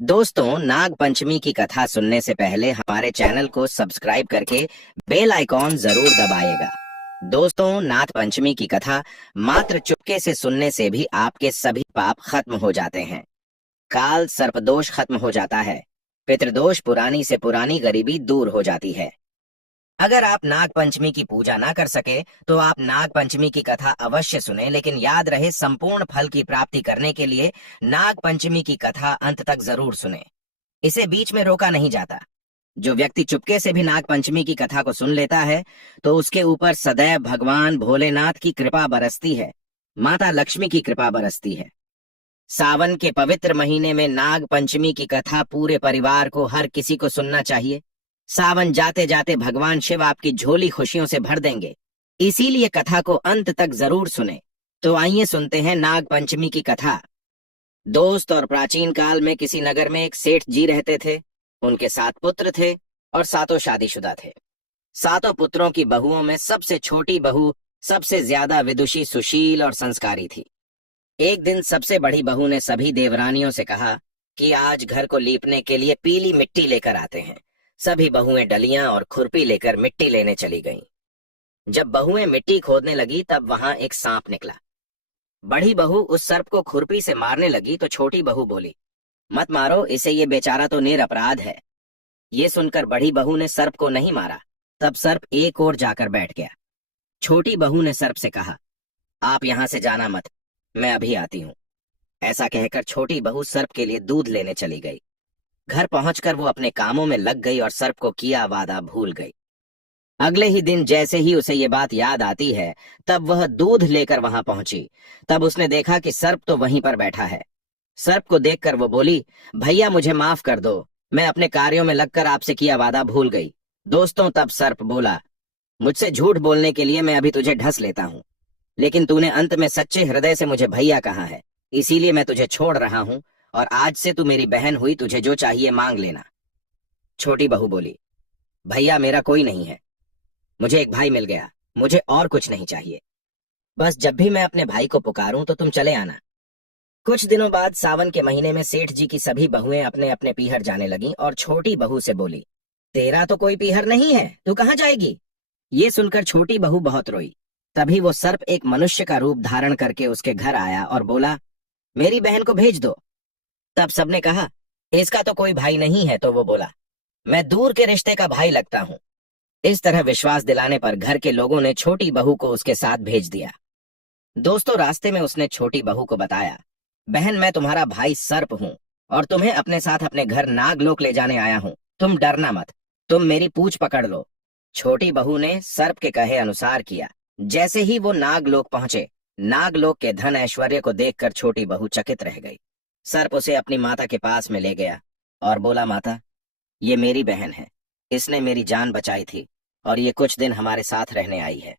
दोस्तों, नाग पंचमी की कथा सुनने से पहले हमारे चैनल को सब्सक्राइब करके बेल आइकॉन जरूर दबाइएगा। दोस्तों, नाग पंचमी की कथा मात्र चुपके से सुनने से भी आपके सभी पाप खत्म हो जाते हैं। काल सर्पदोष खत्म हो जाता है। पितृदोष, पुरानी से पुरानी गरीबी दूर हो जाती है। अगर आप नाग पंचमी की पूजा ना कर सके तो आप नाग पंचमी की कथा अवश्य सुने, लेकिन याद रहे संपूर्ण फल की प्राप्ति करने के लिए नाग पंचमी की कथा अंत तक जरूर सुने। इसे बीच में रोका नहीं जाता। जो व्यक्ति चुपके से भी नाग पंचमी की कथा को सुन लेता है तो उसके ऊपर सदैव भगवान भोलेनाथ की कृपा बरसती है, माता लक्ष्मी की कृपा बरसती है। सावन के पवित्र महीने में नाग पंचमी की कथा पूरे परिवार को, हर किसी को सुनना चाहिए। सावन जाते जाते भगवान शिव आपकी झोली खुशियों से भर देंगे, इसीलिए कथा को अंत तक जरूर सुने। तो आइए सुनते हैं नाग पंचमी की कथा। दोस्त, और प्राचीन काल में किसी नगर में एक सेठ जी रहते थे। उनके 7 पुत्र थे और सातों शादीशुदा थे। सातों पुत्रों की बहुओं में सबसे छोटी बहू सबसे ज्यादा विदुषी, सुशील और संस्कारी थी। एक दिन सबसे बड़ी बहू ने सभी देवरानियों से कहा कि आज घर को लीपने के लिए पीली मिट्टी लेकर आते हैं। सभी बहुएं डलियां और खुरपी लेकर मिट्टी लेने चली गईं। जब बहुएं मिट्टी खोदने लगी तब वहां एक सांप निकला। बड़ी बहू उस सर्प को खुरपी से मारने लगी तो छोटी बहू बोली, मत मारो इसे, ये बेचारा तो निरपराध है। ये सुनकर बड़ी बहू ने सर्प को नहीं मारा। तब सर्प एक ओर जाकर बैठ गया। छोटी बहू ने सर्प से कहा, आप यहां से जाना मत, मैं अभी आती हूं। ऐसा कहकर छोटी बहू सर्प के लिए दूध लेने चली गई। घर पहुंचकर वो अपने कामों में लग गई और सर्प को किया वादा भूल गई। अगले ही दिन जैसे ही उसे ये बात याद आती है, तब वह दूध लेकर वहां पहुंची। तब उसने देखा कि सर्प तो वहीं पर बैठा है। सर्प को देखकर वो बोली, भैया मुझे माफ कर दो, मैं अपने कार्यों में लगकर आपसे किया वादा भूल गई। दोस्तों, तब सर्प बोला, मुझसे झूठ बोलने के लिए मैं अभी तुझे ढस लेता हूं, लेकिन तूने अंत में सच्चे हृदय से मुझे भैया कहा है, इसीलिए मैं तुझे छोड़ रहा हूं और आज से तू मेरी बहन हुई, तुझे जो चाहिए मांग लेना। छोटी बहू बोली, भैया मेरा कोई नहीं है, मुझे एक भाई मिल गया, मुझे और कुछ नहीं चाहिए। बस जब भी मैं अपने भाई को पुकारूं तो तुम चले आना। कुछ दिनों बाद सावन के महीने में सेठ जी की सभी बहुएं अपने अपने पीहर जाने लगीं और छोटी बहू से बोली, तेरा तो कोई पीहर नहीं है, तू कहाँ जाएगी? ये सुनकर छोटी बहू बहुत रोई। तभी वो सर्प एक मनुष्य का रूप धारण करके उसके घर आया और बोला, मेरी बहन को भेज दो। तब सबने कहा, इसका तो कोई भाई नहीं है। तो वो बोला, मैं दूर के रिश्ते का भाई लगता हूँ। इस तरह विश्वास दिलाने पर घर के लोगों ने छोटी बहू को उसके साथ भेज दिया। दोस्तों, रास्ते में उसने छोटी बहू को बताया, बहन मैं तुम्हारा भाई सर्प हूँ और तुम्हें अपने साथ अपने घर नागलोक ले जाने आया हूँ। तुम डरना मत, तुम मेरी पूंछ पकड़ लो। छोटी बहू ने सर्प के कहे अनुसार किया। जैसे ही वो नागलोक पहुंचे, नागलोक के धन ऐश्वर्य को देखकर छोटी बहू चकित रह गई। सर्प उसे अपनी माता के पास में ले गया और बोला, माता ये मेरी बहन है, इसने मेरी जान बचाई थी और ये कुछ दिन हमारे साथ रहने आई है।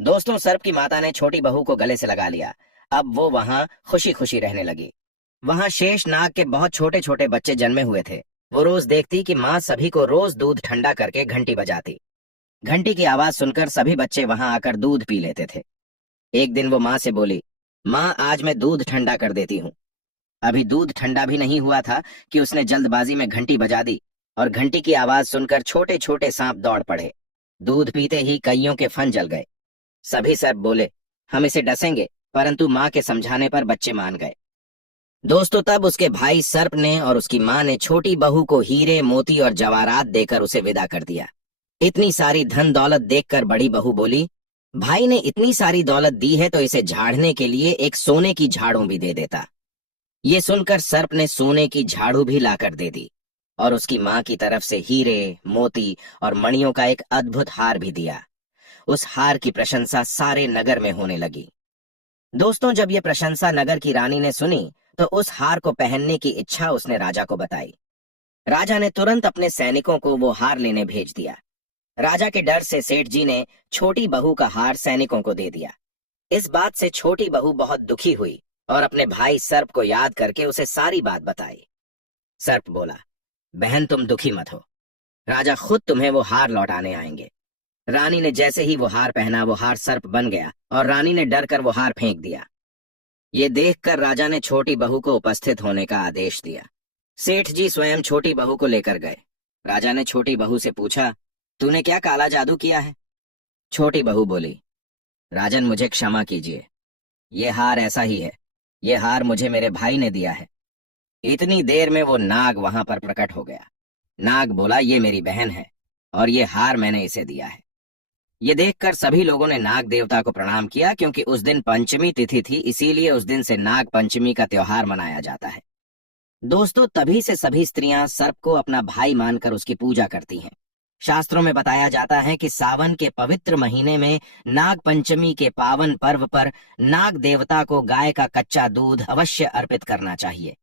दोस्तों, सर्प की माता ने छोटी बहू को गले से लगा लिया। अब वो वहां खुशी खुशी रहने लगी। वहां शेष नाग के बहुत छोटे छोटे बच्चे जन्मे हुए थे। वो रोज देखती कि माँ सभी को रोज दूध ठंडा करके घंटी बजाती। घंटी की आवाज सुनकर सभी बच्चे वहां आकर दूध पी लेते थे। एक दिन वो माँ से बोली, माँ आज मैं दूध ठंडा कर देती हूँ। अभी दूध ठंडा भी नहीं हुआ था कि उसने जल्दबाजी में घंटी बजा दी और घंटी की आवाज सुनकर छोटे छोटे सांप दौड़ पड़े। दूध पीते ही कईयों के फन जल गए। सभी सर्प बोले, हम इसे डसेंगे, परंतु माँ के समझाने पर बच्चे मान गए। दोस्तों, तब उसके भाई सर्प ने और उसकी माँ ने छोटी बहू को हीरे, मोती और जवाहरात देकर उसे विदा कर दिया। इतनी सारी धन दौलत देखकर बड़ी बहू बोली, भाई ने इतनी सारी दौलत दी है तो इसे झाड़ने के लिए एक सोने की झाड़ू भी दे देता। ये सुनकर सर्प ने सोने की झाड़ू भी लाकर दे दी और उसकी माँ की तरफ से हीरे, मोती और मणियों का एक अद्भुत हार भी दिया। उस हार की प्रशंसा सारे नगर में होने लगी। दोस्तों, जब ये प्रशंसा नगर की रानी ने सुनी तो उस हार को पहनने की इच्छा उसने राजा को बताई। राजा ने तुरंत अपने सैनिकों को वो हार लेने भेज दिया। राजा के डर से सेठ जी ने छोटी बहू का हार सैनिकों को दे दिया। इस बात से छोटी बहू बहुत दुखी हुई और अपने भाई सर्प को याद करके उसे सारी बात बताई। सर्प बोला, बहन तुम दुखी मत हो, राजा खुद तुम्हें वो हार लौटाने आएंगे। रानी ने जैसे ही वो हार पहना, वो हार सर्प बन गया और रानी ने डर कर वो हार फेंक दिया। ये देखकर राजा ने छोटी बहू को उपस्थित होने का आदेश दिया। सेठ जी स्वयं छोटी बहू को लेकर गए। राजा ने छोटी बहू से पूछा, तूने क्या काला जादू किया है? छोटी बहू बोली, राजन मुझे क्षमा कीजिए, ये हार ऐसा ही है, ये हार मुझे मेरे भाई ने दिया है। इतनी देर में वो नाग वहां पर प्रकट हो गया। नाग बोला, ये मेरी बहन है और ये हार मैंने इसे दिया है। ये देखकर सभी लोगों ने नाग देवता को प्रणाम किया, क्योंकि उस दिन पंचमी तिथि थी, इसीलिए उस दिन से नाग पंचमी का त्योहार मनाया जाता है। दोस्तों, तभी से सभी स्त्रियां सर्प को अपना भाई मानकर उसकी पूजा करती हैं। शास्त्रों में बताया जाता है कि सावन के पवित्र महीने में नाग पंचमी के पावन पर्व पर नाग देवता को गाय का कच्चा दूध अवश्य अर्पित करना चाहिए।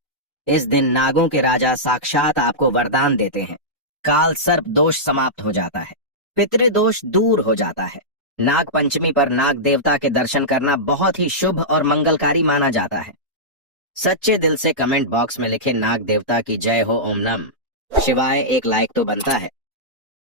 इस दिन नागों के राजा साक्षात आपको वरदान देते हैं। काल सर्प दोष समाप्त हो जाता है, पितृदोष दूर हो जाता है। नाग पंचमी पर नाग देवता के दर्शन करना बहुत ही शुभ और मंगलकारी माना जाता है। सच्चे दिल से कमेंट बॉक्स में लिखे नाग देवता की जय हो, ओम नम शिवाय, एक लाइक तो बनता है।